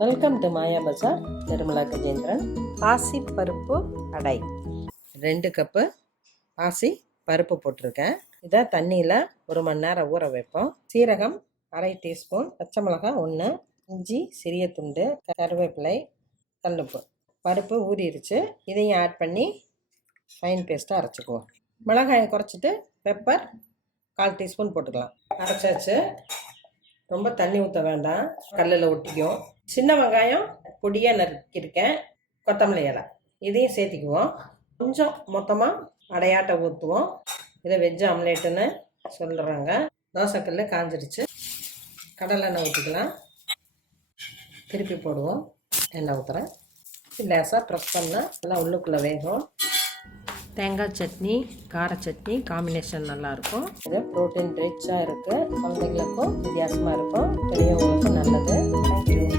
Welcome to மாயா பஜார். நிர்மலா கஜேந்திரன். பாசி பருப்பு அடை 2 கப்பு பாசி பருப்பு போட்டிருக்கேன். இதை தண்ணியில் 1 மணி நேரம் ஊற வைப்போம். சீரகம் 1/2 டீஸ்பூன், பச்சை மிளகாய் 1, இஞ்சி சிறிய துண்டு, கருவேப்பிலை, கல்லுப்பு. பருப்பு ஊறிடுச்சு. இதையும் ஆட் பண்ணி ஃபைன் பேஸ்ட்டாக அரைச்சிக்குவோம். மிளகாயை குறைச்சிட்டு பெப்பர் 1/4 டீஸ்பூன் போட்டுக்கலாம். அரைச்சாச்சு. ரொம்ப தண்ணி ஊற்ற வேண்டாம், கல்லில் ஒட்டிக்கும். சின்ன வெங்காயம் பொடியாக நறுக்கியிருக்கேன், கொத்தமல்லி இலை இதையும் சேர்த்திக்குவோம். கொஞ்சம் மொத்தமாக அடையாட்டை ஊற்றுவோம். இதை வெஜ் ஆம்லேட்டுன்னு சொல்கிறாங்க. தோசைக்கல் காஞ்சிடுச்சு. கடலை எண்ணெய் ஊற்றிக்கலாம். திருப்பி போடுவோம். எண்ணெய் ஊற்றுறேன். லேசாக ப்ரெஸ் பண்ணால் எல்லாம் உள்ளுக்குள்ளே வேகும். தேங்காய் சட்னி, கார சட்னி காம்பினேஷன் நல்லாயிருக்கும். இது ப்ரோட்டீன் ரிச்சாக இருக்குது. குழந்தைங்களுக்கும் வித்தியாசமாக இருக்கும். பெரியவங்களுக்கும் நல்லது. தேங்க்யூ.